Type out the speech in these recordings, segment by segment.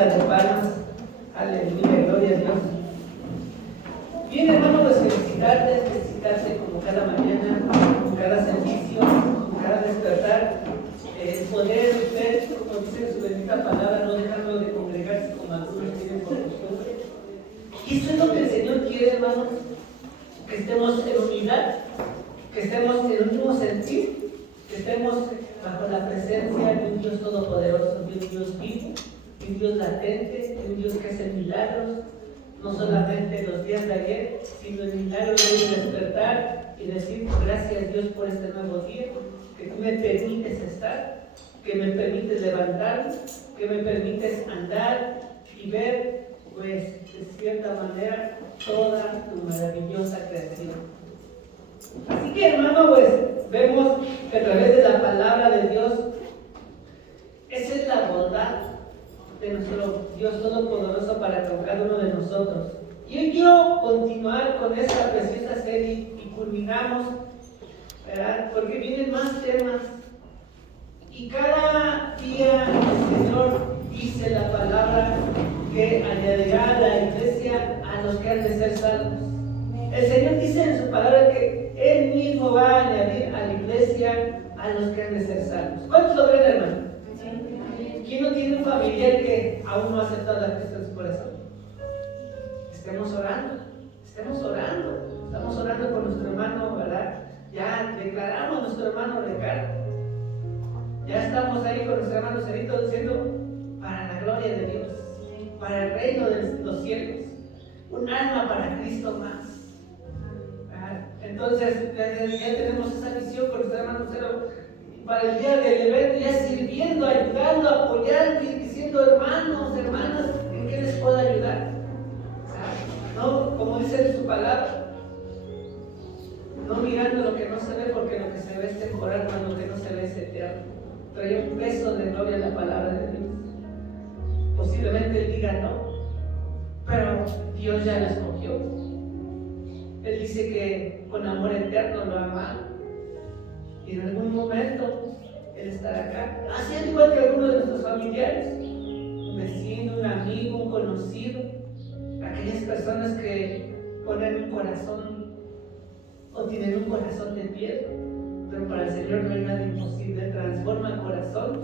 ofrenda de palmas. Aleluya, gloria a Dios. Bien, hermano, pues felicitarte como cada mañana, como cada servicio, como cada despertar, poder ver, como dice su bendita palabra, no dejarlo de congregarse como algunos tienen por costumbre. Y eso es lo que el Señor quiere, hermanos, que estemos en unidad, que estemos en un mismo sentir, que estemos bajo la presencia de un Dios todopoderoso, de un Dios vivo, de un Dios latente, de un Dios que hace milagros, no solamente los días de ayer, sino el milagro de despertar y decir gracias Dios por este nuevo día, que tú me permites estar, que me permites levantarme, que me permites andar y ver, pues, de cierta manera, toda tu maravillosa creación. Así que, hermano, pues, vemos que a través de la palabra de Dios, esa es la bondad de nuestro Dios Todopoderoso para con cada uno de nosotros. Y hoy quiero continuar con esta preciosa serie y culminamos, ¿verdad? Porque vienen más temas. Y cada día el Señor dice la palabra que añadirá a la iglesia a los que han de ser salvos. El Señor dice en su palabra que Él mismo va a añadir a la iglesia a los que han de ser salvos. ¿Cuántos lo creen, hermano? ¿Quién no tiene un familiar que aún no ha aceptado a Cristo en su corazón? Estamos orando por nuestro hermano, ¿verdad? Ya declaramos a nuestro hermano Ricardo. Ya estamos ahí con nuestro hermano Cerrito diciendo, para la gloria de Dios, para el reino de los cielos, un alma para Cristo más. Entonces, ya tenemos esa visión con nuestro hermano Cerro para el día del evento, ya sirviendo, ayudando, apoyando y diciendo, hermanos, hermanas, ¿en qué les puedo ayudar? ¿No? Como dice en su palabra, no mirando lo que no se ve, porque lo que se ve es temporal, mas lo que no se ve es eterno. Trae un peso de gloria en la palabra de Dios. Posiblemente él diga no, pero Dios ya lo escogió. Él dice que con amor eterno lo ama. Y en algún momento Él estará acá. Así al igual que algunos de nuestros familiares, un vecino, un amigo, un conocido, aquellas personas que ponen un corazón o tienen un corazón de piedra, pero para el Señor no hay nada imposible. Él transforma el corazón,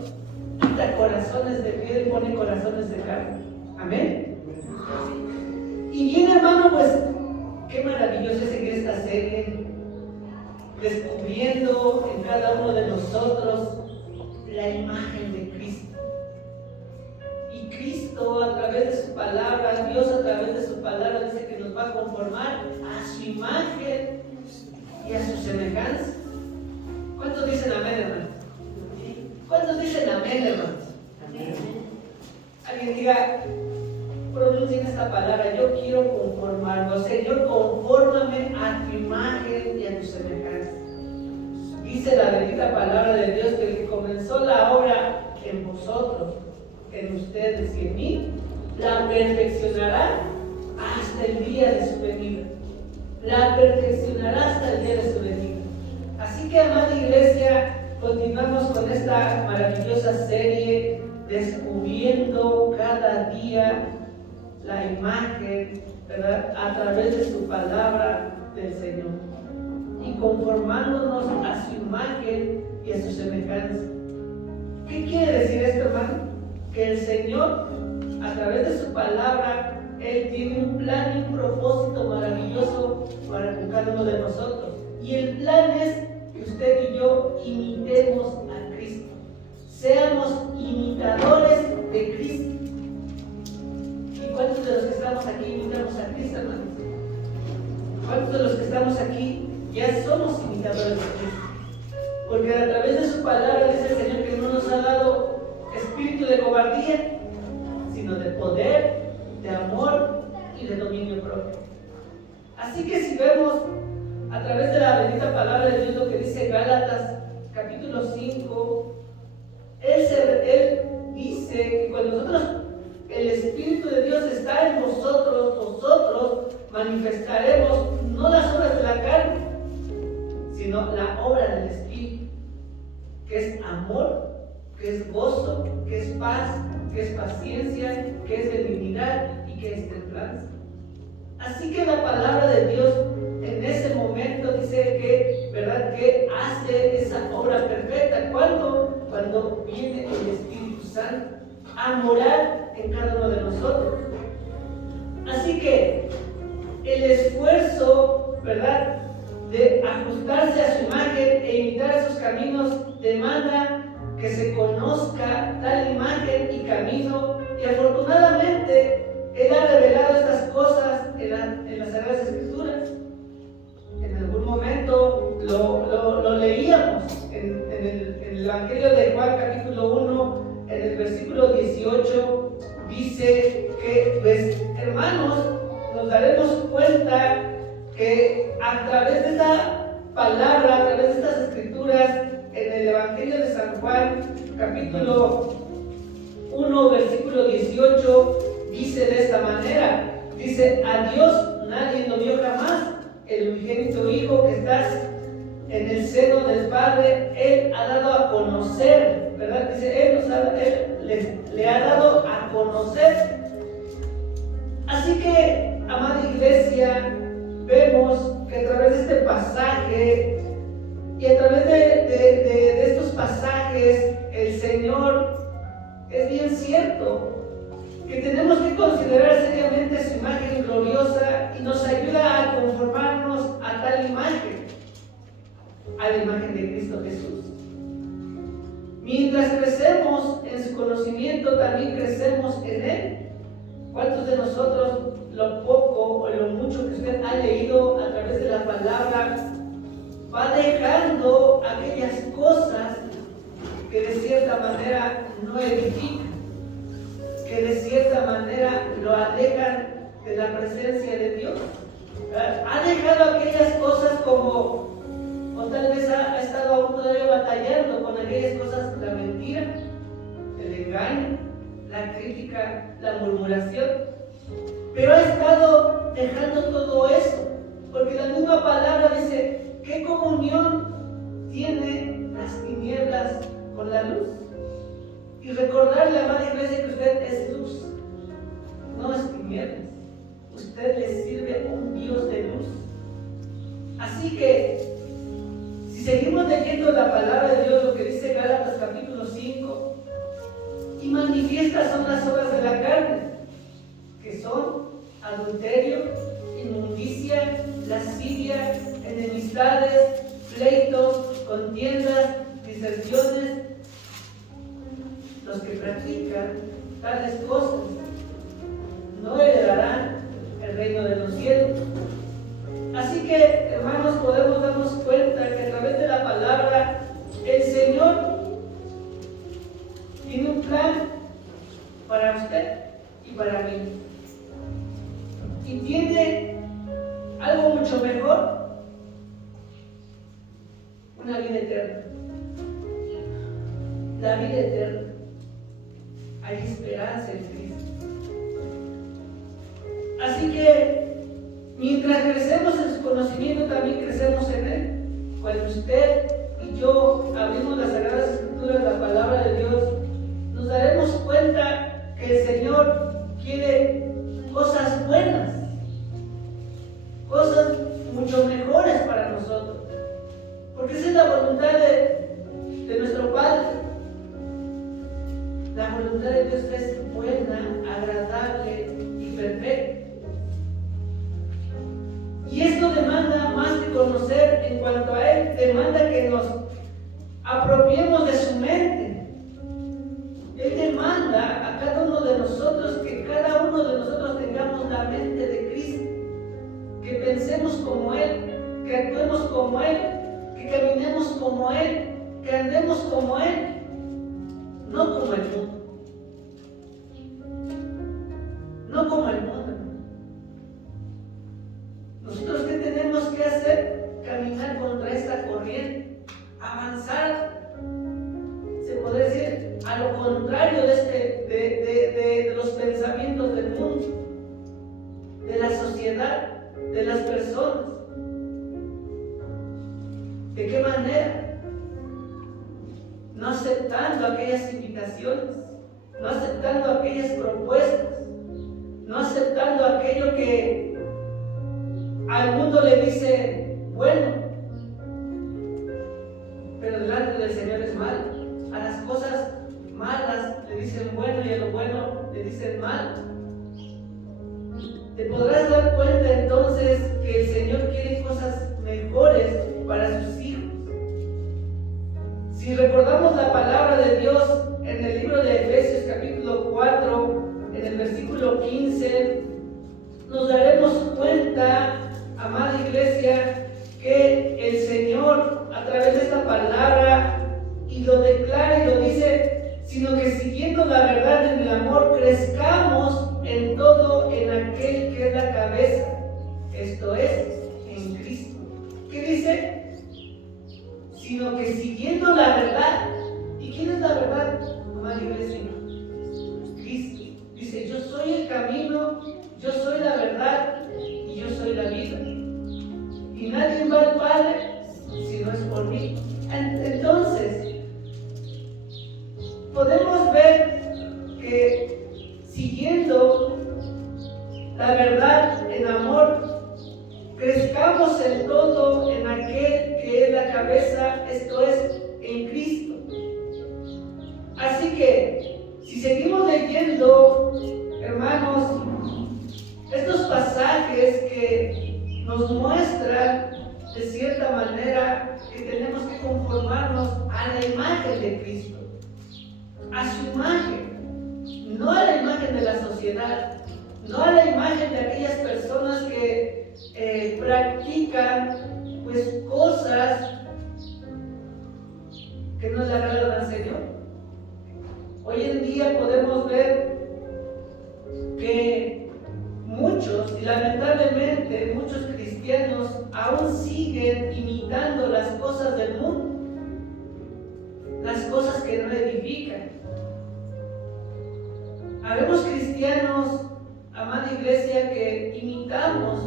quita corazones de piedra y pone corazones de carne. Amén. Y bien, hermano, pues qué maravilloso es seguir esta serie, descubriendo en cada uno de nosotros la imagen de Cristo. Y Cristo, a través de su palabra, Dios a través de su palabra dice que nos va a conformar a su imagen y a su semejanza. ¿Cuántos dicen amén, hermanos? ¿Cuántos dicen amén, hermanos? Amén. Alguien diga, pronuncien esta palabra, yo quiero conformarme. Señor, confórmame a tu imagen y a tu semejanza. Dice la bendita palabra de Dios que el que comenzó la obra en vosotros, en ustedes y en mí, la perfeccionará hasta el día de su venida. La perfeccionará hasta el día de su venida. Así que, amada iglesia, continuamos con esta maravillosa serie, descubriendo cada día la imagen, ¿verdad?, a través de su palabra del Señor y conformándonos a su imagen y a su semejanza. ¿Qué quiere decir esto, hermano? Que el Señor, a través de su palabra, Él tiene un plan y un propósito maravilloso para con cada uno de nosotros. Y el plan es que usted y yo imitemos a Cristo, seamos imitadores de Cristo. ¿Y cuántos de los que estamos aquí imitamos a Cristo, hermanos? ¿Cuántos de los que estamos aquí ya somos imitadores de Cristo? Porque a través de su palabra dice el Señor que no nos ha dado espíritu de cobardía, sino de poder, de amor y de dominio propio. Así que si vemos a través de la bendita palabra de Dios lo que dice Gálatas capítulo 5, Él dice que cuando el Espíritu de Dios está en nosotros manifestaremos no las obras de la carne, sino la obra del Espíritu, que es amor, que es gozo, que es paz, que es paciencia, que es benignidad y que es templanza. Así que la palabra de Dios en ese momento dice que, ¿verdad?, que hace esa obra perfecta. ¿Cuándo? Cuando viene el Espíritu Santo a morar en cada uno de nosotros. Así que el esfuerzo, ¿verdad?, de ajustarse a su imagen e imitar sus caminos demanda que se conozca tal imagen y camino, y afortunadamente Él ha revelado estas cosas en las Sagradas Escrituras. En algún momento lo leíamos en el Evangelio de Juan capítulo 1, en el versículo 18, dice que, pues, hermanos, nos daremos cuenta que a través de esta palabra, a través de estas escrituras, en el Evangelio de San Juan, capítulo 1, versículo 18, dice de esta manera, dice: a Dios nadie lo vio jamás, el unigénito Hijo que estás en el seno del Padre, Él ha dado a conocer, ¿verdad? Dice, Él le ha dado a conocer. Así que, amada iglesia, vemos que a través de este pasaje y a través de estos pasajes, el Señor, es bien cierto que tenemos que considerar seriamente su imagen gloriosa y nos ayuda a conformarnos a tal imagen, a la imagen de Cristo Jesús. Mientras crecemos en su conocimiento, también crecemos en Él. ¿Cuántos de nosotros, lo poco o lo mucho que usted ha leído a través de la palabra, va dejando aquellas cosas que de cierta manera no edifican, que de cierta manera lo alejan de la presencia de Dios? Ha dejado aquellas cosas como, o tal vez ha estado aún todavía batallando con aquellas cosas, la mentira, el engaño, la crítica, la murmuración, pero ha estado dejando todo eso, porque la misma palabra dice: ¿qué comunión tiene las tinieblas con la luz? Y recordarle, amada iglesia, que usted es luz, no es tinieblas. Usted le sirve a un Dios de luz. Así que, si seguimos leyendo la palabra de Dios, lo que dice Gálatas capítulo 5, y manifiestas son las obras de la carne, que son adulterio, inmundicia, lascivia, enemistades, pleitos, contiendas, disensiones. Los que practican tales cosas no heredarán el reino de los cielos. Así que, hermanos, podemos darnos cuenta que a través de la palabra el Señor tiene un plan para usted y para mí, y tiene algo mucho mejor: una vida eterna. La vida eterna. Hay esperanza en Cristo. Así que, mientras crecemos en su conocimiento, también crecemos en Él. Cuando usted y yo abrimos las Sagradas Escrituras, la palabra de Dios, nos daremos cuenta que el Señor quiere cosas buenas, cosas mucho mejores para nosotros, porque esa es la voluntad de nuestro Padre. La voluntad de Dios es buena, agradable y perfecta. Y esto demanda más que conocer en cuanto a Él, demanda que nos apropiemos de su mente. Él demanda a cada uno de nosotros que cada uno de nosotros tengamos la mente de Cristo, que pensemos como Él, que actuemos como Él, que caminemos como Él, que andemos como Él, no como el mundo. No como el mundo. Nosotros, ¿qué tenemos que hacer? Caminar contra esta corriente, avanzar, se puede decir, a lo contrario de los pensamientos del mundo, de la sociedad, de las personas. ¿De qué manera? No aceptando aquellas invitaciones, no aceptando aquellas propuestas, no aceptando aquello que al mundo le dice bueno, pero delante del Señor es malo. A las cosas malas le dicen bueno y a lo bueno le dicen mal. Te podrás dar cuenta entonces que el Señor quiere cosas mejores para sus hijos. Si recordamos la palabra de Dios en el libro de Efesios capítulo 4, en el versículo 15, nos daremos cuenta, amada iglesia, que el Señor a través de esta palabra, y lo declara y lo dice, sino que siguiendo la verdad en el amor, crezcamos en todo en aquel que es la cabeza, esto es, en Cristo. ¿Qué dice? Sino que siguiendo la verdad. ¿Y quién es la verdad, amada iglesia? Cristo. Dice, yo soy el camino, yo soy la verdad y yo soy la vida. Y nadie va al Padre si no es por mí. Entonces, podemos ver que siguiendo la verdad en amor, crezcamos en todo en aquel que es la cabeza, esto es, en Cristo. Así que, si seguimos leyendo, hermanos, estos pasajes que nos muestran de cierta manera que tenemos que conformarnos a la imagen de Cristo, a su imagen, no a la imagen de la sociedad, no a la imagen de aquellas personas que practican pues cosas que no le agradan al Señor. Hoy en día podemos ver que muchos, y lamentablemente muchos cristianos, aún siguen imitando las cosas del mundo, las cosas que no edifican. Habemos cristianos, amada iglesia, que imitamos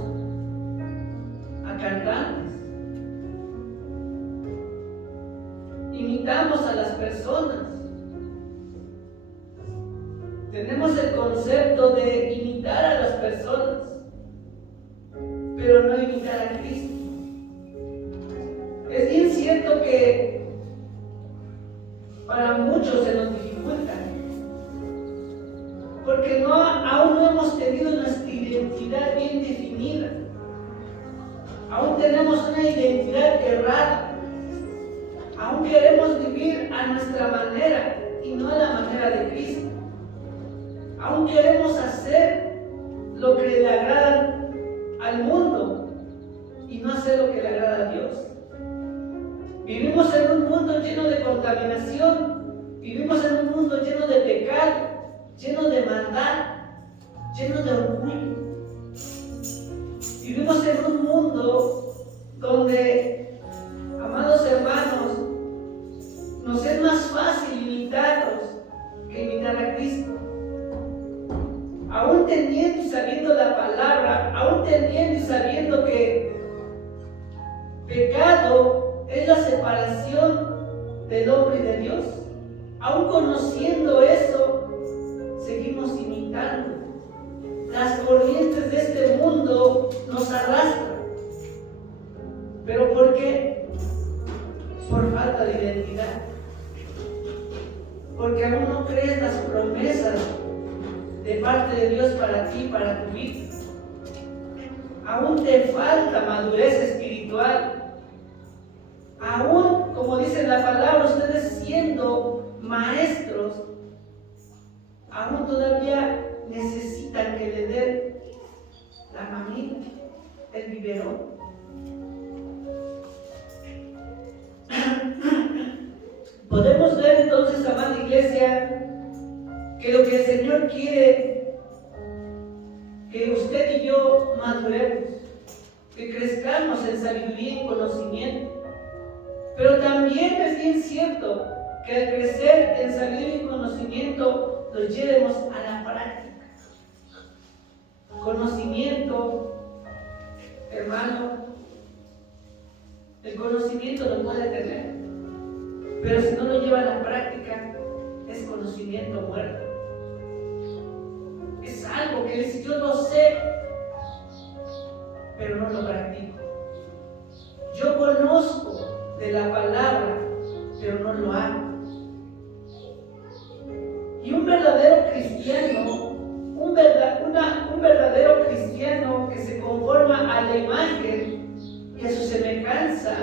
a cantantes, imitamos a las personas. Tenemos el concepto de imitar a las personas, pero no imitar a Cristo. Es bien cierto que para muchos se nos dificulta, porque aún no hemos tenido nuestra identidad bien definida. Aún tenemos una identidad errada. Aún queremos vivir a nuestra manera y no a la manera de Cristo. Aún queremos hacer lo que le agrada al mundo y no hacer lo que le agrada a Dios. Vivimos en un mundo lleno de contaminación, vivimos en un mundo lleno de pecado, lleno de maldad, lleno de orgullo. Vivimos en un mundo donde, amados hermanos, nos es más fácil imitarlos que imitar a Cristo. Aún teniendo y sabiendo la palabra, aún teniendo y sabiendo que pecado es la separación del hombre y de Dios, aún conociendo eso, seguimos imitando. Las corrientes de este mundo nos arrastran. ¿Pero por qué? Por falta de identidad. Porque aún no crees las promesas de parte de Dios para ti, para tu vida. Aún te falta madurez espiritual. Aún, como dice la palabra, ustedes siendo maestros, aún todavía necesitan que le den la mamita, el biberón. Podemos ver entonces, amada iglesia, que lo que el Señor quiere que usted y yo maduremos, que crezcamos en sabiduría y conocimiento. Pero también es bien cierto que al crecer en sabiduría y conocimiento nos llevemos a la práctica. Conocimiento, hermano, el conocimiento lo puede tener, pero si no lo lleva a la práctica, es conocimiento muerto. pero no lo practico. Yo conozco de la palabra, pero no lo hago. Y un verdadero cristiano, un verdadero cristiano que se conforma a la imagen y a su semejanza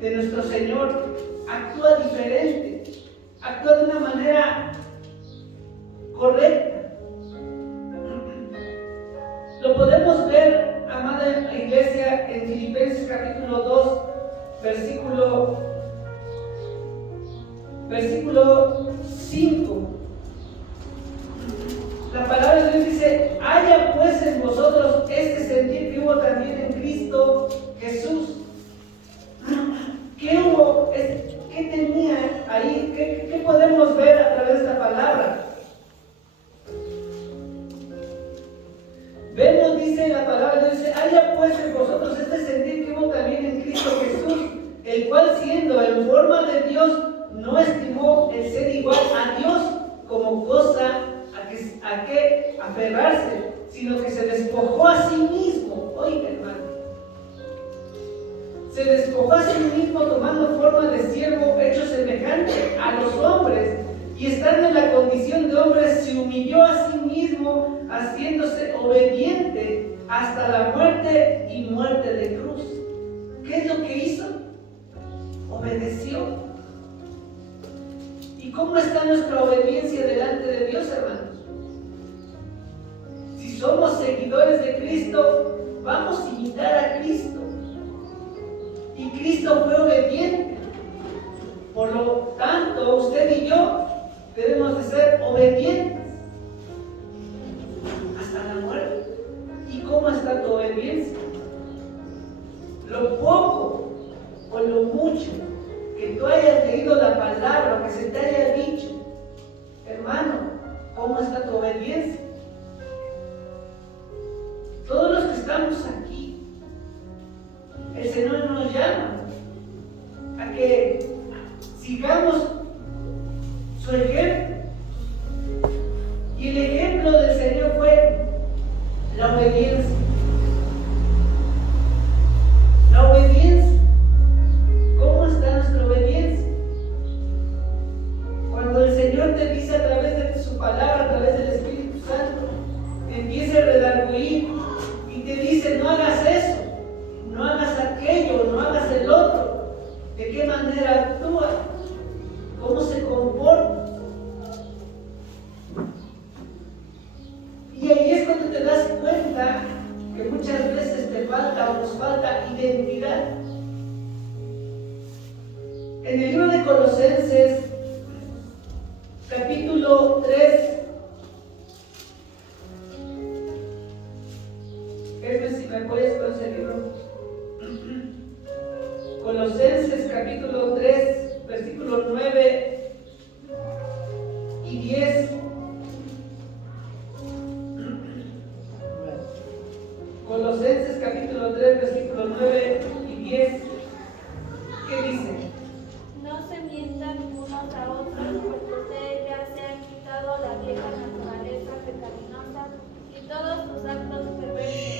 de nuestro Señor, actúa diferente, actúa de una manera correcta. Lo podemos ver, amada iglesia, en Filipenses capítulo 2, versículo 5. La palabra de Dios dice: haya pues en vosotros este sentir que hubo también en Cristo Jesús. ¿Qué hubo? ¿Qué tenía ahí? ¿Qué podemos ver a través de esta palabra? Vemos, dice la palabra, dice: haya pues en vosotros este sentir que hubo también en Cristo Jesús, el cual siendo en forma de Dios, no estimó el ser igual a Dios como cosa a que aferrarse, sino que se despojó a sí mismo. Oiga, hermano, se despojó a sí mismo, tomando forma de siervo, hecho semejante a los hombres, y estando en la condición de hombre, se humilló a sí mismo, haciéndose obediente hasta la muerte y muerte de cruz. ¿Qué es lo que hizo? Obedeció. ¿Y cómo está nuestra obediencia delante de Dios, hermanos? Si somos seguidores de Cristo, vamos a imitar a Cristo. Y Cristo fue obediente. Por lo tanto, usted y yo debemos de ser obedientes hasta la muerte. ¿Y cómo está tu obediencia? Lo poco o lo mucho que tú hayas leído la palabra, que se te haya dicho, hermano, ¿cómo está tu obediencia? Todos los que estamos aquí, el Señor nos llama a que sigamos su ejemplo. Y el ejemplo del Señor fue la obediencia. La obediencia. ¿Cómo está nuestra obediencia? Cuando el Señor te dice a través de su palabra, a través del Espíritu Santo, te empieza a redarguir y te dice: no hagas eso, no hagas aquello, no hagas el otro. ¿De qué manera actúa? ¿Cómo se comporta? Y ahí es cuando te das cuenta que muchas veces te falta o nos falta identidad. En el libro de Colosenses, capítulo 3, si me puedes conseguirlo. Colosenses, capítulo 3, versículos 9 y 10. Colosenses, capítulo 3, versículos 9 y 10. ¿Qué dice? No se mientan unos a otros, porque ustedes ya se han quitado la vieja naturaleza pecaminosa y todos sus actos perversos.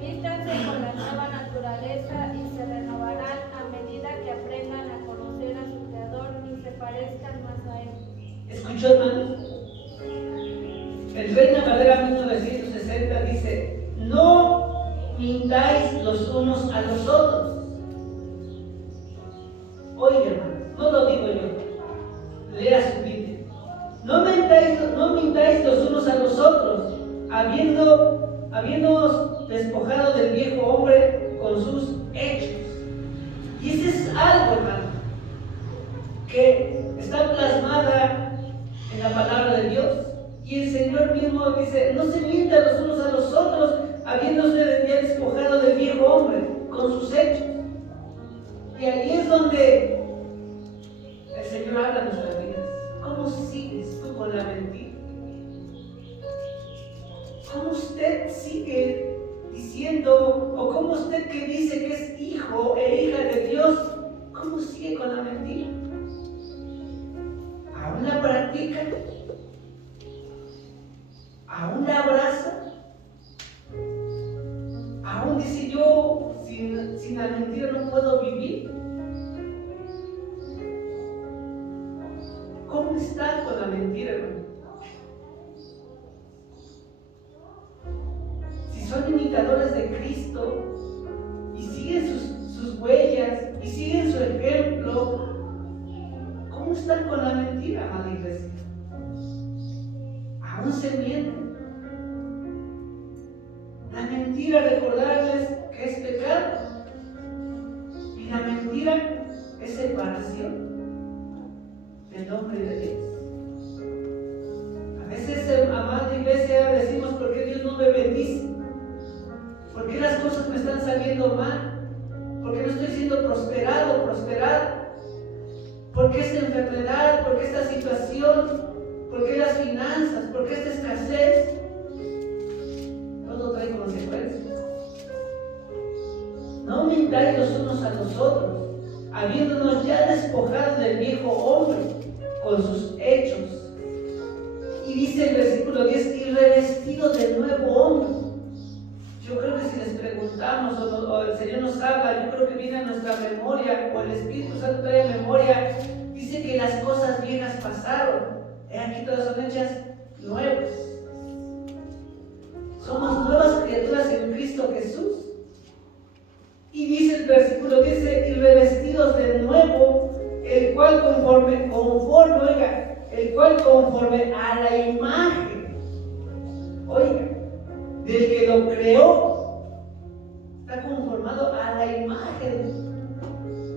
Vístanse con la nueva naturaleza y se renovarán a medida que aprendan a conocer a su Creador y se parezcan más a Él. ¿Escuchó, hermano? El Reina Valera 1960 dice: no mintáis los unos a los otros. Oye, hermano, no lo digo yo. Lea su Biblia. No mintáis los unos a los otros, habiéndonos despojado del viejo hombre con sus hechos. Y ese es algo, hermano, que está plasmada en la palabra de Dios. Y el Señor mismo dice: no se mientan los unos a los otros, habiéndose ya despojado del viejo hombre con sus hechos. Y ahí es donde el Señor habla en nuestras vidas. ¿Cómo sigues tú con la mentira? ¿Cómo usted sigue diciendo, o cómo usted que dice que es hijo e hija de Dios, cómo sigue con la mentira? ¿Aún la practica? ¿Aún la abraza? ¿Aún sin la mentira no puedo vivir. ¿Cómo están con la mentira, hermano? Si son imitadores de Cristo y siguen sus huellas y siguen su ejemplo, ¿cómo están con la mentira, amada iglesia? Aún se mienten. La mentira, recordarles que es pecado. Y la mentira es separación del hombre de Dios. A veces, amada iglesia, decimos: ¿por qué Dios no me bendice? ¿Por qué las cosas me están saliendo mal? ¿Por qué no estoy siendo prosperado? ¿Por qué esta enfermedad? ¿Por qué esta situación? ¿Por qué las finanzas? ¿Por qué esta escasez? Todo trae consecuencias. No mintáis los unos a los otros, habiéndonos ya despojado del viejo hombre con sus hechos. Y dice el versículo 10: y revestido del nuevo hombre. Yo creo que si les preguntamos o el Señor nos habla, yo creo que viene a nuestra memoria, o el Espíritu Santo trae a memoria, dice que las cosas viejas pasaron, aquí todas son hechas nuevas. Somos nuevas criaturas en Cristo Jesús. Y dice el versículo, dice: y revestidos de nuevo, el cual conforme a la imagen, oiga, del que lo creó, está conformado a la imagen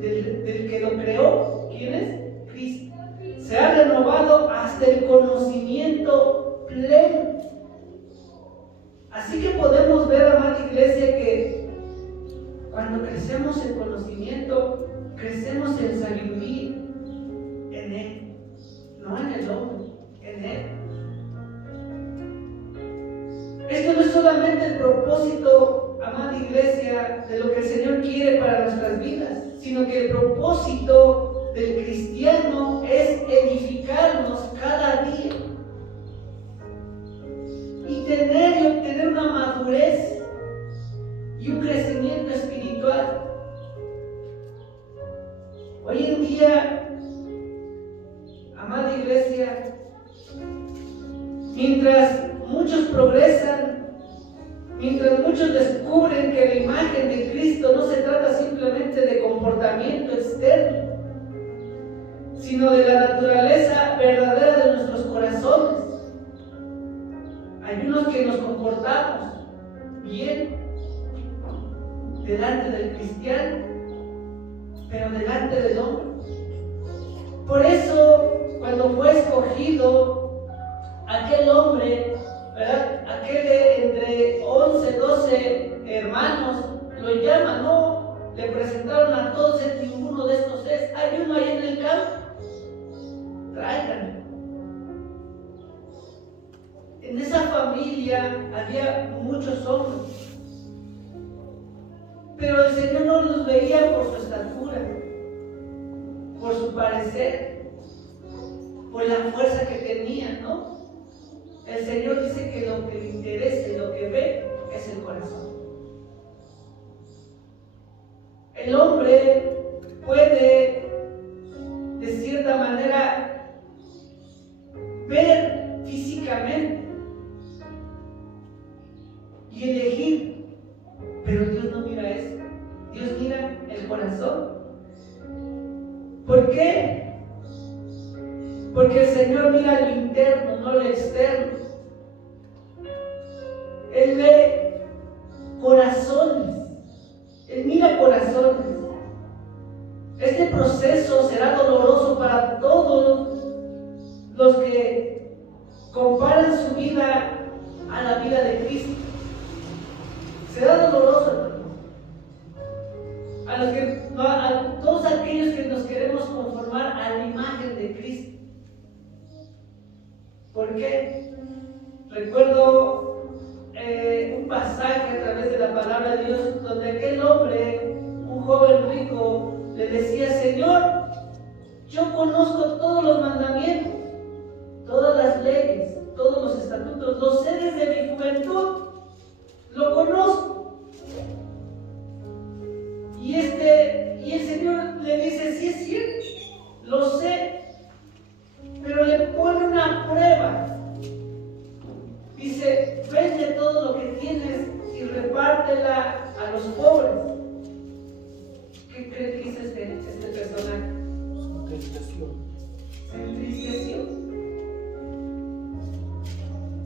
del que lo creó. ¿Quién es? Cristo. Se ha renovado hasta el conocimiento pleno. Así que podemos ver, amada iglesia, que cuando crecemos en conocimiento, crecemos en sabiduría en Él, no en el hombre, en Él. Esto no es solamente el propósito, amada iglesia, de lo que el Señor quiere para nuestras vidas, sino que el propósito del cristiano es edificarnos cada día y tener y obtener una madurez y un crecimiento espiritual. Hoy en día, amada iglesia, mientras muchos progresan, mientras muchos descubren que la imagen de Cristo no se trata simplemente de comportamiento externo, sino de la naturaleza verdadera de nuestros corazones. Hay unos que nos comportamos bien delante del cristiano, pero delante del hombre. Por eso, cuando fue escogido aquel hombre, ¿verdad?, aquel de entre 11, 12 hermanos, lo llaman, no le presentaron a todos: ninguno de estos es. Hay uno ahí en el campo, tráiganlo. En esa familia había muchos hombres, pero el Señor no los veía por su estatura, por su parecer, por la fuerza que tenían, ¿no? El Señor dice que lo que le interesa y lo que ve es el corazón. El hombre puede, de cierta manera, ver físicamente y elegir, pero Dios no mira eso. Dios mira el corazón. ¿Por qué? Porque el Señor mira lo interno, no lo externo. Él ve corazones. Él mira corazones. Este proceso será doloroso para todos los que comparan su vida a la vida de Cristo. Será doloroso, hermanos. A todos aquellos que nos queremos conformar a la imagen de Cristo. ¿Por qué? Recuerdo un pasaje a través de la palabra de Dios donde aquel hombre, un joven rico, le decía: Señor, yo conozco todos los mandamientos, todas las leyes, todos los estatutos, los sé desde mi juventud, lo conozco. dice, vende todo lo que tienes y repártela a los pobres. ¿Qué cree que hizo este personaje? Se entristeció.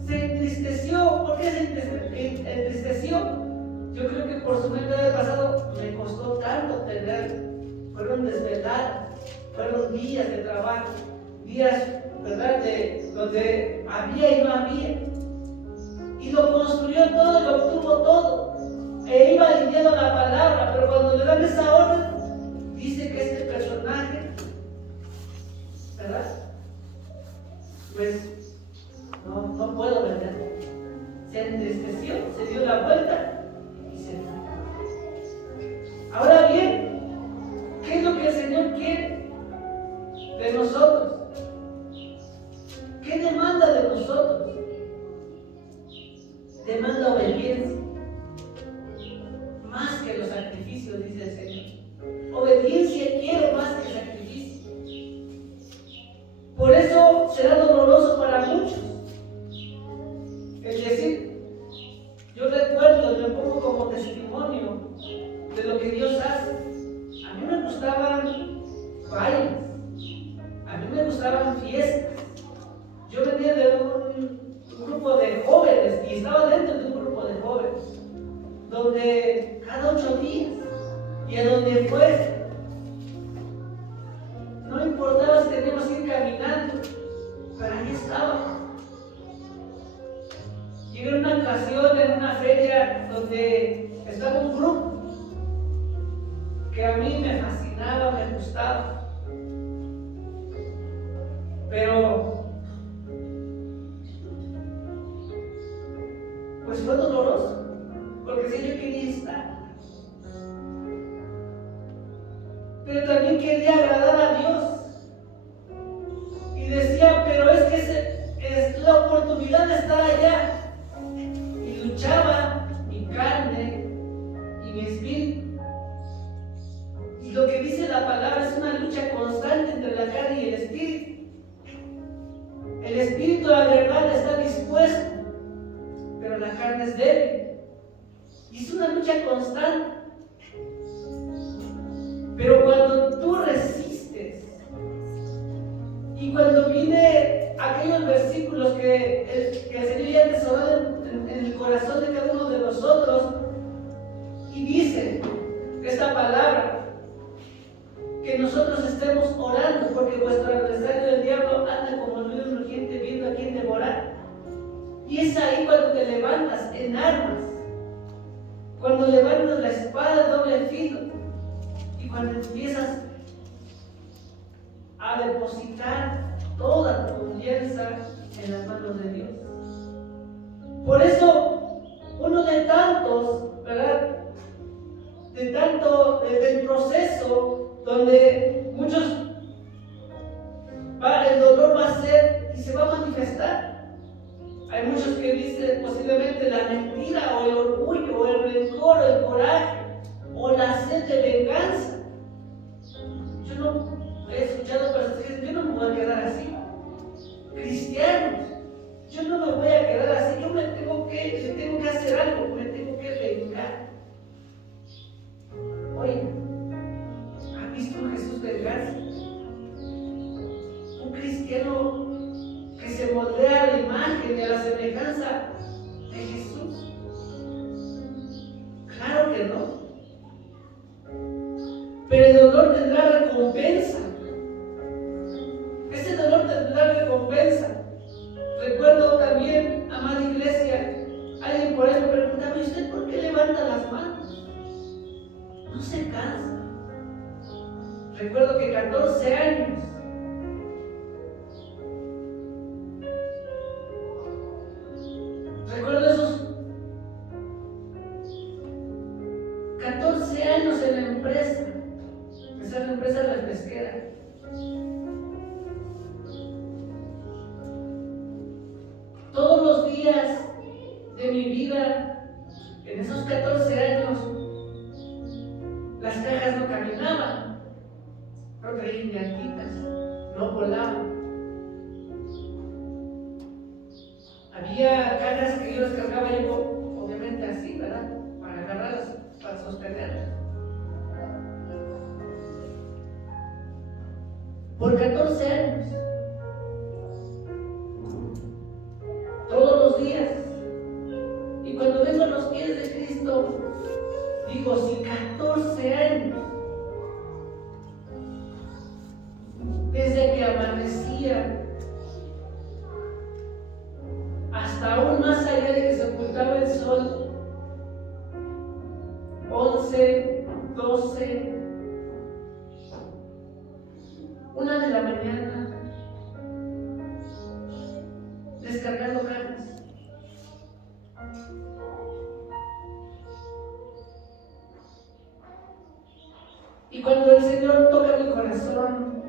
Se entristeció. ¿Por qué se entristeció? Yo creo que por su mente del pasado me costó tanto tener. Fueron desveladas, fueron días de trabajo, días, ¿verdad?, de donde había y no había. Y lo construyó todo, lo obtuvo todo. E iba alineando la palabra, pero cuando le dan esa orden, dice que este personaje, ¿verdad?, pues no puedo venderlo. Se entristeció, se dio la vuelta y se fue. Ahora bien, ¿qué es lo que el Señor quiere de nosotros? ¿Qué demanda de nosotros? Demanda obediencia. Más que los sacrificios, dice el Señor. Obediencia quiero más que sacrificio. Por eso será doloroso para muchos. Es decir, yo recuerdo, me pongo como testimonio de lo que Dios hace. A mí me gustaban bailes, a mí me gustaban fiestas. Yo venía de un grupo de jóvenes y estaba dentro de un grupo de jóvenes, donde cada 8 días y a donde fuese, no importaba si teníamos que ir caminando, pero ahí estaba. Llegué en una ocasión en una feria donde estaba un grupo que a mí me fascinaba, me gustaba, pero pues fue doloroso, porque sí, yo quería estar, pero también quería agradar a Dios y decía, pero es que es la oportunidad de estar allá, y luchaba mi carne y mi espíritu. Y lo que dice la palabra es una lucha constante entre la carne y el espíritu. El espíritu, la verdad, está dispuesto, pero la carne es débil. Y es una lucha constante. Pero cuando tú resistes, y cuando viene aquellos versículos que el Señor ya atesoró en el corazón de cada uno de nosotros, y dice esta palabra, que nosotros estemos orando, porque vuestro adversario el diablo anda como el león rugiente viendo a quién devorar. Y es ahí cuando te levantas en armas, cuando levantas la espada de doble filo y cuando empiezas a depositar toda tu confianza en las manos de Dios. Por eso, uno de tantos, ¿verdad?, del proceso donde muchos, el dolor va a ser y se va a manifestar. Hay muchos que dicen posiblemente la mentira o el orgullo o el rencor o el coraje o la sed de venganza. Yo no he escuchado personas que dicen, yo no me voy a quedar así. Cristianos, yo no me voy a quedar así, yo le tengo que hacer algo, me tengo que vengar. Oye, ¿ha visto a Jesús vengarse? Un cristiano que se moldea a la imagen y a la semejanza de Jesús. Claro que no. Pero el dolor tendrá recompensa. Ese dolor tendrá recompensa. Recuerdo también, amada iglesia, alguien por ahí me preguntaba, ¿y usted por qué levanta las manos? No se cansa. Recuerdo que 14 años recuerdo esos 14 años en la empresa. Esa es la empresa de la pesquera. Todos los días de mi vida, en esos 14 años, las cajas no caminaban, no traían llantitas, no volaban. Había cajas que yo descargaba yo, obviamente así, ¿verdad? Para agarrarlas, para sostenerlas. Por 14 años. Todos los días. Y cuando vengo a los pies de Cristo, digo, si 14 años, desde que amanecía hasta aún más allá de que se ocultaba el sol, 11, 12, 1 de la mañana, descargando cartas. Y cuando el Señor toca mi corazón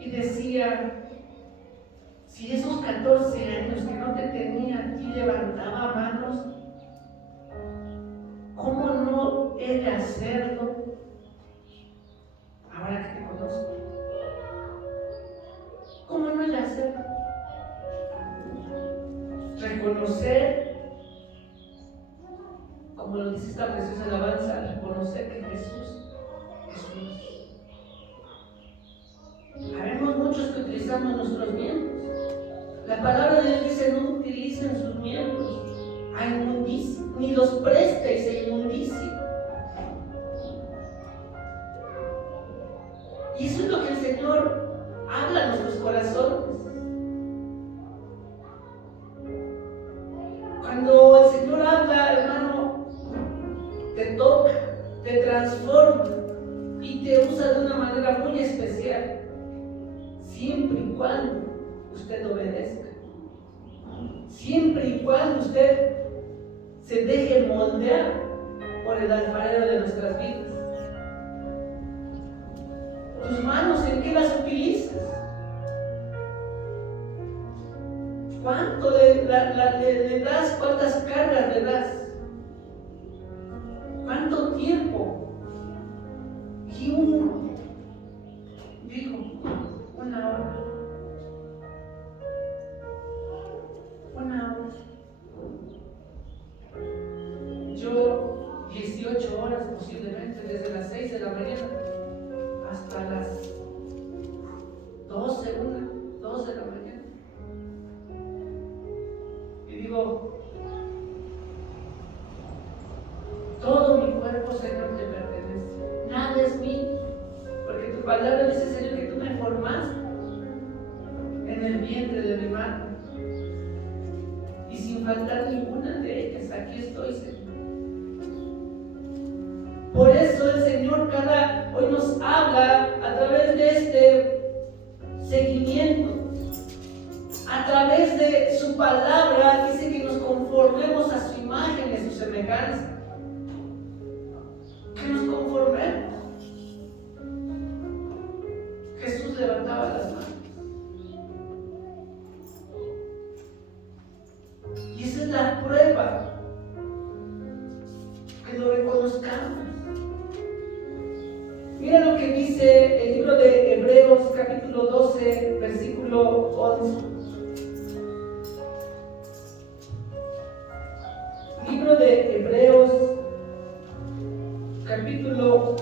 y decía, si esos 14 años que no te tenía a ti levantaba manos, ¿cómo no he de hacerlo ahora que te conozco? ¿Cómo no he de hacerlo? Reconocer, como lo dice esta preciosa alabanza, reconocer que Jesús es Dios. Habemos muchos que utilizamos nuestros miembros. La palabra de Dios dice: no utilicen sus miembros a inmundicia, ni los prestéis a inmundicia. Y eso es lo que el Señor habla a nuestros corazones. Cuando el Señor habla, hermano, te toca, te transforma y te usa de una manera muy especial, siempre y cuando usted obedezca, siempre y cuando usted se deje moldear por el alfarero de nuestras vidas. Tus manos, ¿en qué las utilizas? ¿Cuánto le das? ¿Cuántas cargas le das? ¿Cuánto tiempo? Y dijo, 1 hora. 1 hora. Yo 18 horas posiblemente, desde las 6 de la mañana hasta las 2 de la mañana. Y digo, todo mi cuerpo, Señor, te pertenece. Nada es mío, porque tu palabra dice, Señor, que tú me formaste en el vientre de mi madre. Y sin faltar ninguna de ellas, aquí estoy, Señor. Por eso el Señor hoy nos habla a través de este seguimiento, a través de su palabra. Dice que nos conformemos a su imagen y a su semejanza, que nos conformemos. Jesús levantaba las manos, y esa es la prueba, que lo reconozcamos. Mira lo que dice el libro de Hebreos, capítulo 12, versículo 11. Libro de Hebreos, capítulo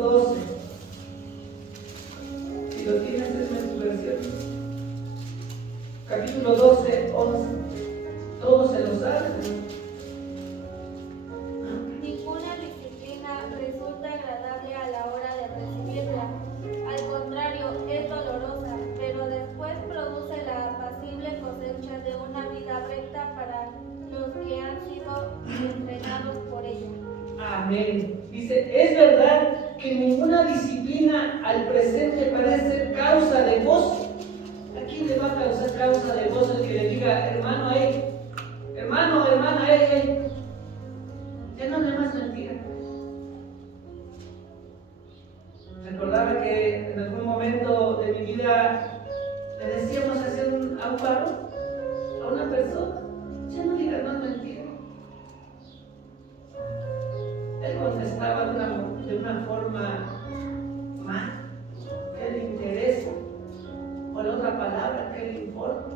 12. Si lo tienes, es en tu versión. Capítulo 12, 11. Todos se lo saben. Ninguna disciplina resulta agradable a la hora de recibirla. Al contrario, es dolorosa, pero después produce la apacible cosecha de una vida recta para los que han sido entrenados por ella. Amén. Dice, es verdad que ninguna disciplina al presente parece ser causa de gozo. ¿A quién le va a causar causa de gozo el que le diga, hermano, hermano, hermana, ya no le más mentira? Recordaba que en algún momento de mi vida le decíamos a un varón, a una persona, ya no digas más mentira. Él contestaba de una forma mal, ¿qué le interesa? Por otra palabra, ¿qué le importa?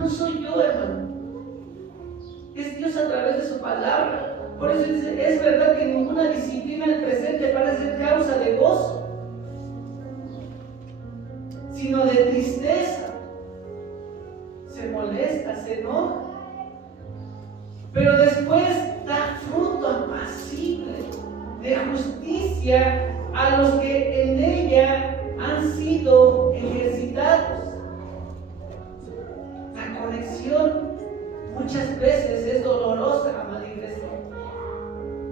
no soy yo, hermano. Es Dios a través de su palabra. Por eso es verdad que ninguna disciplina del presente parece ser causa de gozo, sino de tristeza. Se molesta, se enoja, pero después da fruto apacible de justicia a los que en ella han sido ejercitados. La corrección muchas veces es dolorosa, amada iglesia.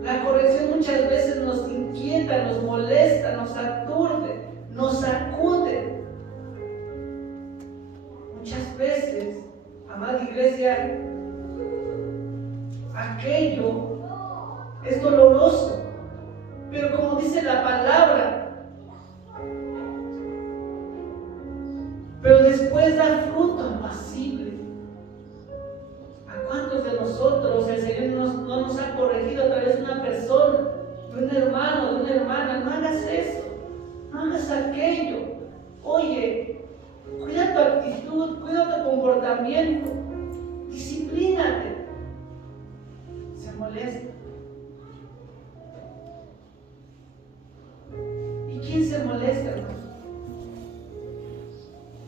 La corrección muchas veces nos inquieta, nos molesta, nos aturde, nos sacude. Muchas veces, amada iglesia, aquello es doloroso, pero como dice la palabra, pero después da fruto apacible. ¿A cuántos de nosotros el Señor no nos ha corregido a través de una persona, de un hermano, de una hermana? No hagas eso, no hagas aquello. Oye, cuida tu actitud, cuida tu comportamiento, disciplínate. Se molesta. ¿Y quién se molesta, hermano?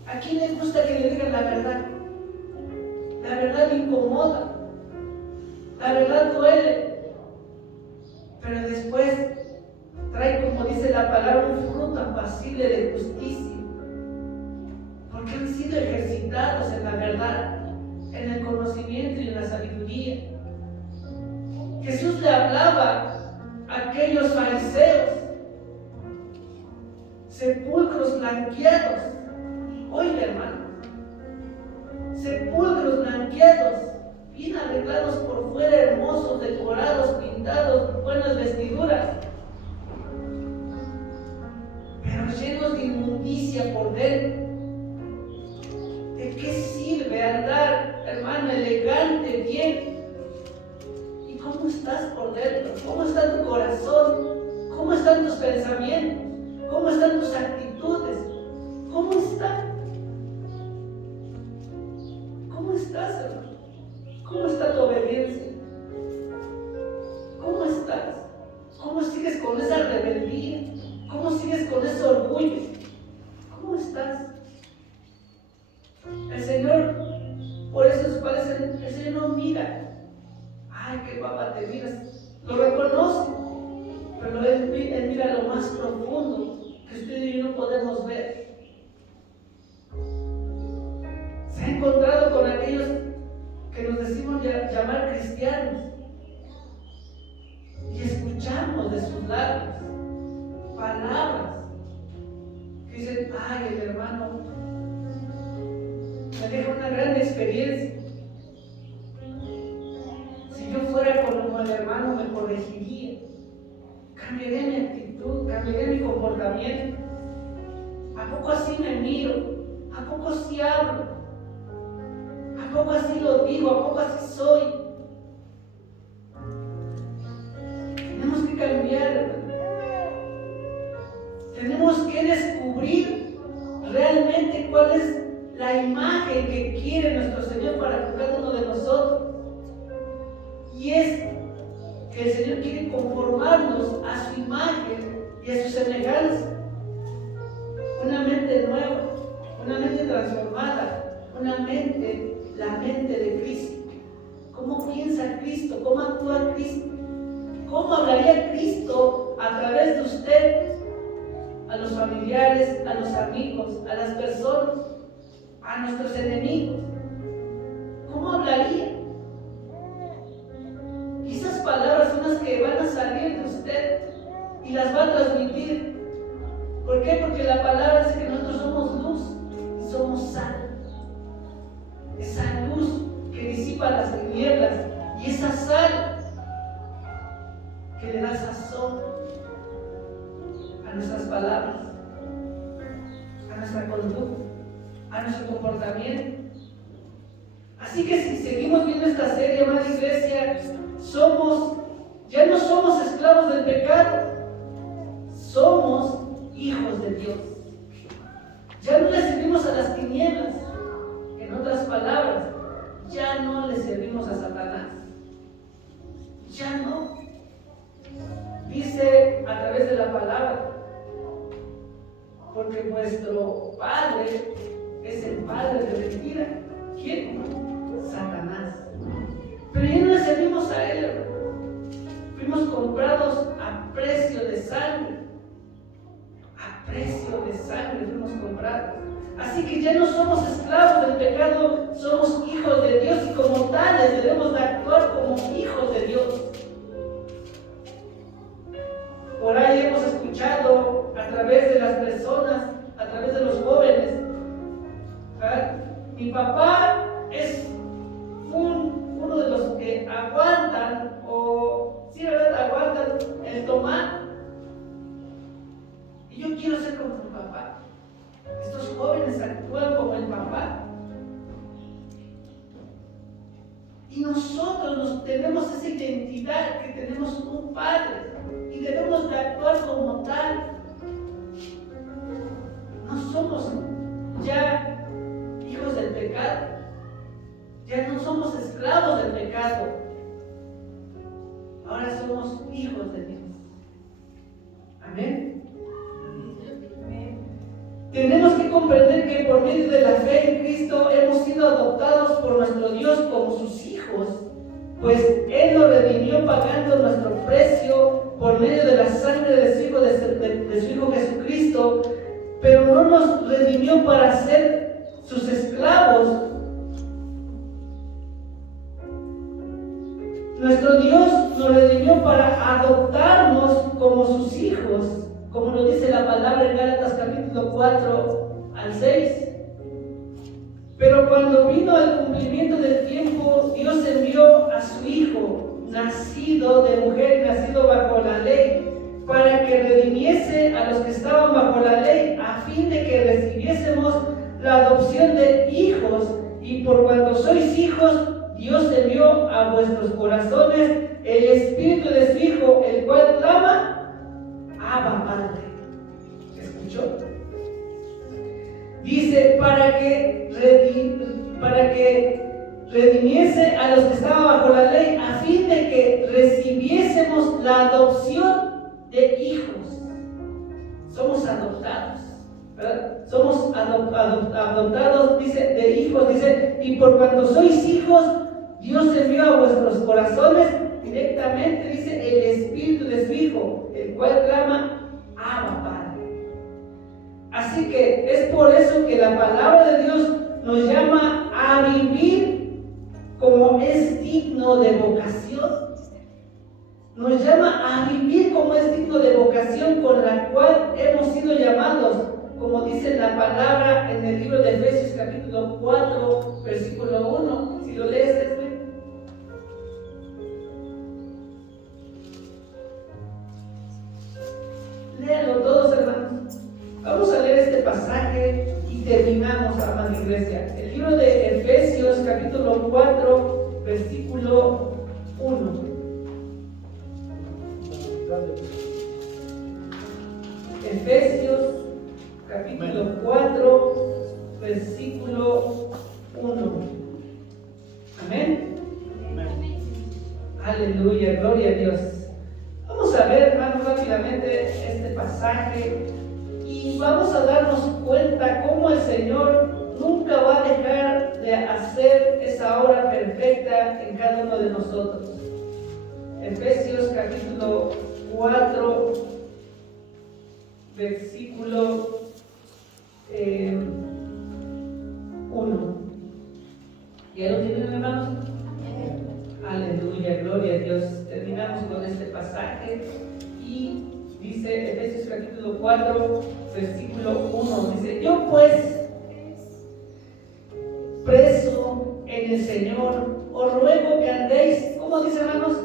¿A quién le gusta que le digan la verdad? La verdad incomoda, la verdad duele, pero después trae, como dice la palabra, un fruto apacible de justicia, porque han sido ejercitados en la verdad, en el conocimiento y en la sabiduría. Jesús le hablaba a aquellos fariseos, sepulcros blanqueados. Oiga, hermano, sepulcros blanqueados, bien arreglados por fuera, hermosos, decorados, pintados, buenas vestiduras, pero llenos de inmundicia por dentro. ¿De qué sirve andar, hermano, elegante, bien? ¿Y cómo estás por dentro? ¿Cómo está tu corazón? ¿Cómo están tus pensamientos? ¿Cómo están tus actitudes? ¿Cómo están? ¿Cómo estás, hermano? ¿Cómo está tu obediencia? ¿Cómo estás? ¿Cómo sigues con esa rebeldía? ¿Cómo sigues con ese orgullo? ¿Cómo estás? El Señor, por eso el Señor no mira. Ay, qué guapa te miras. Lo reconoce, pero Él mira lo más profundo que usted y yo no podemos ver. Se ha encontrado con aquellos que nos decimos llamar cristianos y escuchamos de sus labios palabras que dicen: ay, el hermano me deja una gran experiencia. Si yo fuera como el hermano me corregiría, cambiaría mi actitud, cambiaría mi comportamiento. ¿A poco así me miro? ¿A poco así hablo? ¿A poco así lo digo? ¿A poco así soy? Tenemos que cambiar, hermano. Tenemos que descubrir realmente cuál es la imagen que quiere nuestro Señor para cada uno de nosotros. Y es que el Señor quiere conformarnos a su imagen y a su semejanza. Una mente nueva, una mente transformada, la mente de Cristo. ¿Cómo piensa Cristo? ¿Cómo actúa Cristo? ¿Cómo hablaría Cristo a través de usted a los familiares, a los amigos, a las personas, a nuestros enemigos? ¿Cómo hablaría? Y esas palabras son las que van a salir de usted y las va a transmitir. ¿Por qué? Porque la palabra dice que nosotros somos luz y somos sal. Esa luz que disipa las tinieblas y esa sal que le da sazón a nuestras palabras, a nuestra conducta, a nuestro comportamiento. Así que si seguimos viendo esta serie, amada iglesia, ya no somos esclavos del pecado, somos hijos de Dios. Ya no le servimos a las tinieblas. En otras palabras, vuestro padre es el padre de mentira. ¿Quién? Satanás. Pero ya no le servimos a él, hermano. Fuimos comprados a precio de sangre. A precio de sangre fuimos comprados. Así que ya no somos esclavos del pecado, somos hijos de Dios y como tales debemos de actuar como hijos de Dios. Por ahí hemos escuchado a través de las personas, a través de los jóvenes, ¿verdad? Mi papá es uno de los que aguantan, o sí, ¿verdad? Aguantan el tomar. Y yo quiero ser como mi papá. Estos jóvenes actúan como el papá. Y nosotros tenemos esa identidad que tenemos un padre y debemos de actuar como tal. No somos ya hijos del pecado, ya no somos esclavos del pecado, ahora somos hijos de Dios. Amén. Tenemos que comprender que por medio de la fe en Cristo hemos sido adoptados por nuestro Dios como sus hijos, pues Él nos redimió pagando nuestro precio por medio de la sangre de su Hijo Jesucristo, pero no nos redimió para ser sus esclavos. Nuestro Dios nos redimió para adoptarnos como sus hijos, como lo dice la palabra en Gálatas capítulo 4 al 6. Pero cuando vino el cumplimiento del tiempo, Dios envió a su Hijo, nacido de mujer, nacido bajo la ley, para que redimiese a los que estaban bajo la ley, a fin de que recibiésemos la adopción de hijos. Y por cuanto sois hijos, Dios envió a vuestros corazones el Espíritu de su Hijo, el cual clama: Abba, Padre. ¿Escuchó? Dice, para que redimiese a los que estaban bajo la ley, a fin de que recibiésemos la adopción de hijos. Somos adoptados, ¿verdad? Somos adoptados, dice, de hijos, dice, y por cuanto sois hijos, Dios envió a vuestros corazones directamente, dice, el Espíritu de su Hijo, el cual clama: Abba, Padre. Así que es por eso que la palabra de Dios nos llama a vivir como es digno de vocación. Nos llama a vivir como es digno de vocación con la cual hemos sido llamados, como dice la palabra en el libro de Efesios capítulo 4, versículo 1. Si lo lees, léanlo todos, hermanos. Vamos a leer este pasaje y terminamos, amada iglesia. El libro de Efesios capítulo 4, versículo 1. Efesios capítulo 4, versículo 1. Amén. Aleluya, gloria a Dios. Vamos a ver, hermanos, rápidamente este pasaje y vamos a darnos cuenta cómo el Señor nunca va a dejar de hacer esa obra perfecta en cada uno de nosotros. Efesios capítulo 4, versículo 1. ¿Ya lo tienen, hermanos? Aleluya, gloria a Dios. Terminamos con este pasaje y dice Efesios capítulo 4, versículo 1. Dice: yo pues, preso en el Señor, os ruego que andéis, ¿cómo dice, hermanos?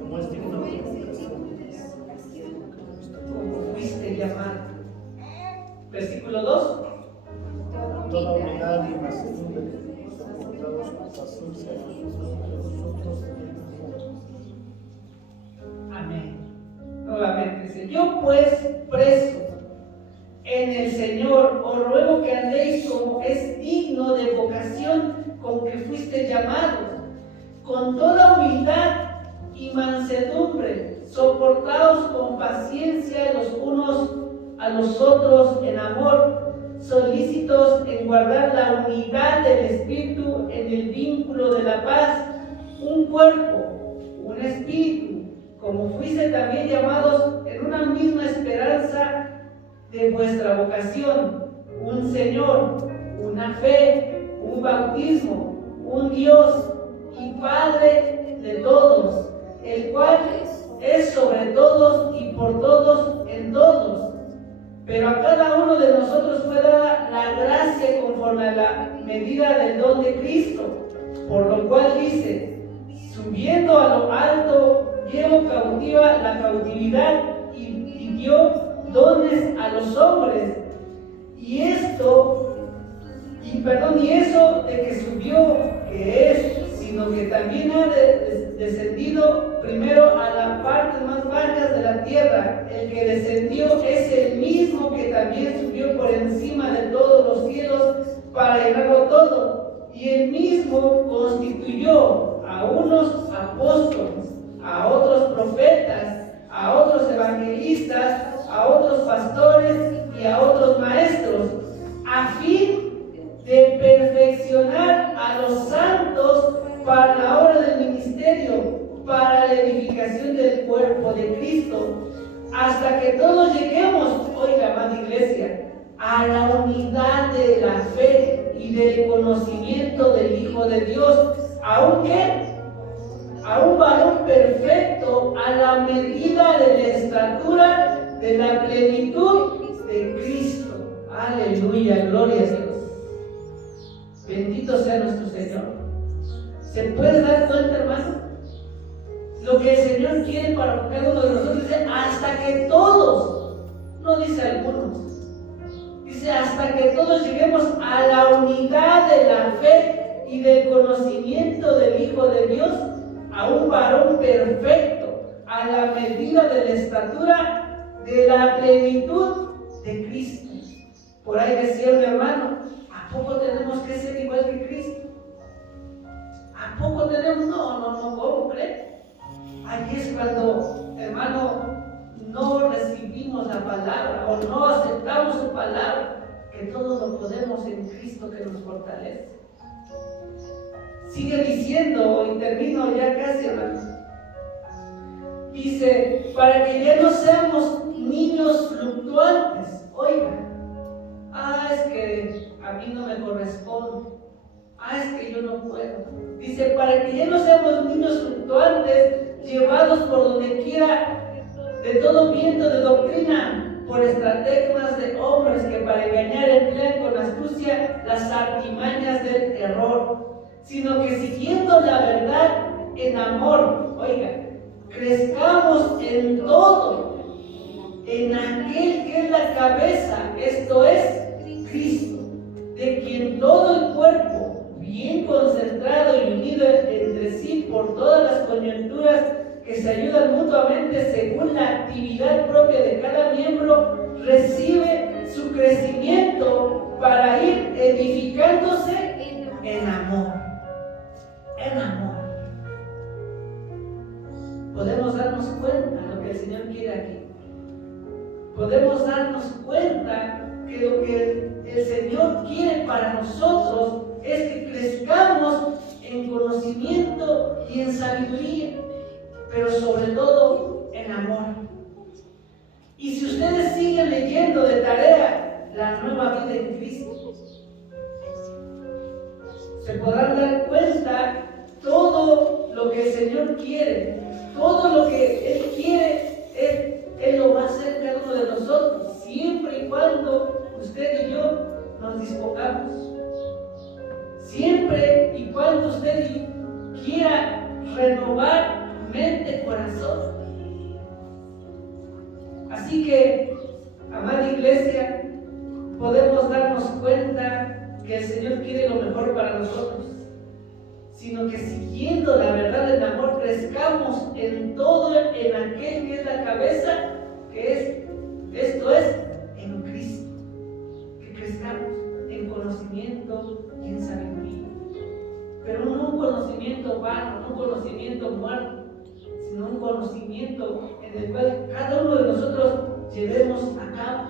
Como es digno de como fuiste llamado. Versículo 2. toda humildad y mansedumbre, soportados con paciencia nosotros. Amén. Nuevamente dice: yo pues, preso en el Señor, os ruego que andéis como es digno de vocación con que fuiste llamados, con toda humildad y mansedumbre, soportaos con paciencia los unos a los otros en amor, solícitos en guardar la unidad del Espíritu en el vínculo de la paz, un cuerpo, un espíritu, como fuiste también llamados en una misma esperanza de vuestra vocación, un Señor, una fe, un bautismo, un Dios y Padre de todos, el cual es sobre todos y por todos en todos. Pero a cada uno de nosotros fue dada la gracia conforme a la medida del don de Cristo, por lo cual dice: subiendo a lo alto, llevó cautiva la cautividad y dio dones a los hombres. Y eso de que subió, que es, sino que también ha descendido primero a las partes más bajas de la tierra. El que descendió es el mismo que también subió por encima de todos los cielos para llenarlo todo. Y el mismo constituyó a unos apóstoles, a otros profetas, a otros evangelistas, a otros pastores y a otros maestros, a fin de perfeccionar a los santos para la obra del ministerio, para la edificación del cuerpo de Cristo, hasta que todos lleguemos, oiga, amada iglesia, a la unidad de la fe y del conocimiento del Hijo de Dios, a un varón perfecto, a la medida de la estatura de la plenitud de Cristo. Aleluya, gloria a Dios. Bendito sea nuestro Señor. ¿Se puede dar cuenta, hermano? Lo que el Señor quiere para cada uno de nosotros. Dice, hasta que todos, no dice algunos, dice, hasta que todos lleguemos a la unidad de la fe y del conocimiento del Hijo de Dios, a un varón perfecto, a la medida de la estatura de la plenitud de Cristo. Por ahí decía un hermano: ¿a poco tenemos que ser igual que Cristo? ¿A poco tenemos? No, ¿cómo creen? Ahí es cuando, hermano, no recibimos la palabra o no aceptamos su palabra, que todo lo podemos en Cristo que nos fortalece. Sigue diciendo, y termino ya casi, hermano. Dice, para que ya no seamos niños fluctuantes. Oiga, es que a mí no me corresponde. Es que yo no puedo. Dice, para que ya no seamos niños fluctuantes, llevados por donde quiera de todo viento de doctrina, por estratagemas de hombres que para engañar emplean con astucia las artimañas del error, sino que siguiendo la verdad en amor, oiga, crezcamos en todo, en aquel que es la cabeza, esto es Cristo, de quien todo el cuerpo, bien concentrado y unido entre sí por todas las coyunturas que se ayudan mutuamente según la actividad propia de cada miembro, recibe su crecimiento para ir edificándose en amor. En amor. Podemos darnos cuenta de lo que el Señor quiere aquí. Podemos darnos cuenta que lo que el Señor quiere para nosotros es que crezcamos en conocimiento y en sabiduría, pero sobre todo en amor. Y si ustedes siguen leyendo de tarea la nueva vida en Cristo, se podrán dar cuenta todo lo que el Señor quiere, todo lo que Él quiere, Él lo va a hacer cada uno de nosotros, siempre y cuando usted y yo nos dispongamos. Siempre y cuando usted quiera renovar mente, corazón. Así que, amada iglesia, podemos darnos cuenta que el Señor quiere lo mejor para nosotros, sino que siguiendo la verdad del amor crezcamos en todo, en aquel que es la cabeza, que es, esto es, en Cristo. Que crezcamos en conocimiento y en sabiduría, pero no un conocimiento vano, no un conocimiento muerto, sino un conocimiento en el cual cada uno de nosotros llevemos a cabo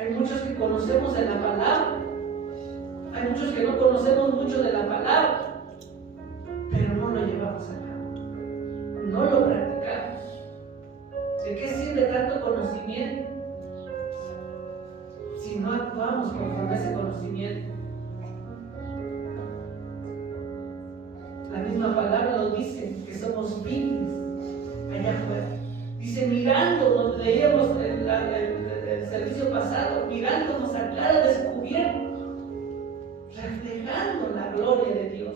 Hay muchos que conocemos de la palabra. Hay muchos que no conocemos mucho de la palabra, pero no lo llevamos a cabo. No lo practicamos. ¿De qué sirve tanto conocimiento si no actuamos conforme a ese conocimiento? La misma palabra nos dice que somos viles allá afuera. Dice, mirando, nos leíamos el servicio pasado, mirándonos a cara descubierta, reflejando la gloria de Dios.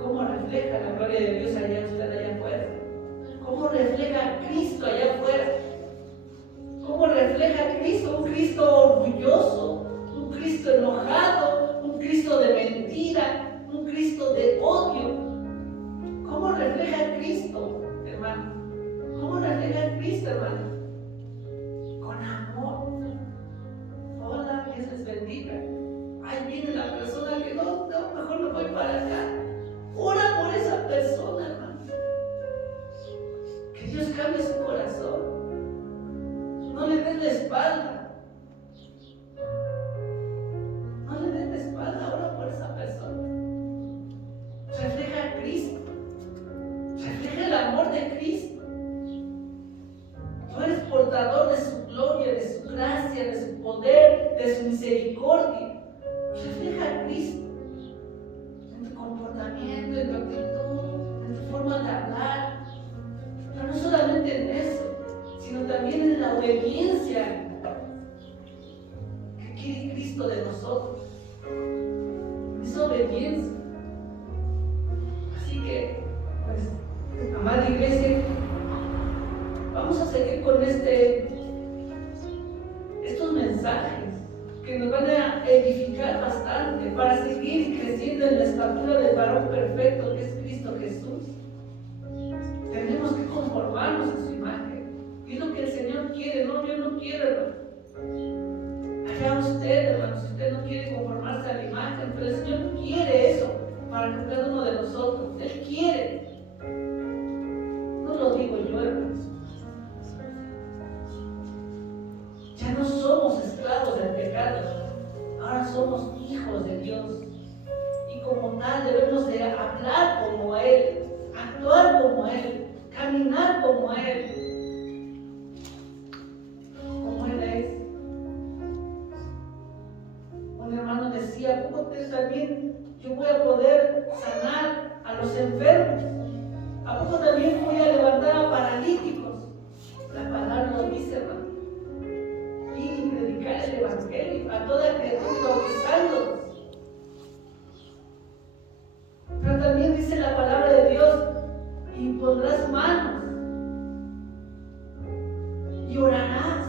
¿Cómo refleja la gloria de Dios allá usted allá afuera? ¿Cómo refleja a Cristo allá afuera? ¿Cómo refleja a Cristo? Un Cristo orgulloso, un Cristo enojado, un Cristo de mentira, un Cristo de odio. ¿Cómo refleja a Cristo, hermano? ¿Cómo refleja a Cristo, hermano? Con amor. Hola, Dios les bendiga. Ahí viene la persona que no, mejor me voy para acá. Ora por esa persona, hermano. Que Dios cambie su corazón. No le den la espalda. No le den la espalda. Ora por esa persona. Refleja a Cristo. Refleja el amor de Cristo. Tú eres portador de su gloria, de su gracia, de su poder, de su misericordia. Refleja a Cristo en tu comportamiento, en tu actitud, en tu forma de hablar. Pero no solamente en eso, sino también en la obediencia que quiere Cristo de nosotros. Esa obediencia. Así que, pues, amada iglesia, vamos a seguir con estos mensajes que nos van a edificar bastante para seguir creciendo en la estatura del varón perfecto que es Cristo Jesús. Tenemos que conformarnos a su imagen. Y es lo que el Señor quiere, no, yo no quiero, hermano. Allá usted, hermano, si usted no quiere conformarse a la imagen, pero el Señor quiere eso para cada uno de nosotros. Él quiere. No lo digo yo, hermanos. Ya no somos esclavos del pecado, ahora somos hijos de Dios. Y como tal debemos de hablar como Él, actuar como Él, caminar como Él. Como Él es. Un hermano decía, ¿cómo también yo voy a poder sanar a los enfermos? ¿A poco también voy a levantar a paralíticos? La palabra lo dice, hermano. Y predicar el evangelio a toda criatura, bautizándolos. Pero también dice la palabra de Dios: y pondrás manos y orarás.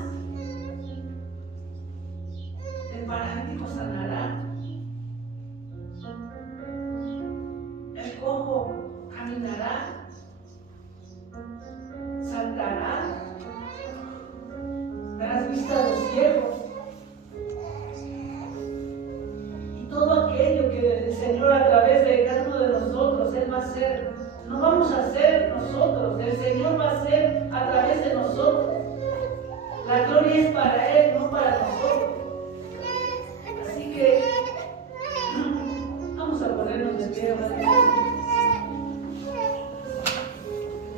El paralítico sanará. El cojo caminará. Saltará. Darás vista a los ciegos. Y todo aquello que el Señor a través de cada uno de nosotros Él va a hacer, no vamos a hacer nosotros, el Señor va a hacer a través de nosotros. La gloria es para Él, no para nosotros. Así que vamos a ponernos de pie, ¿vale?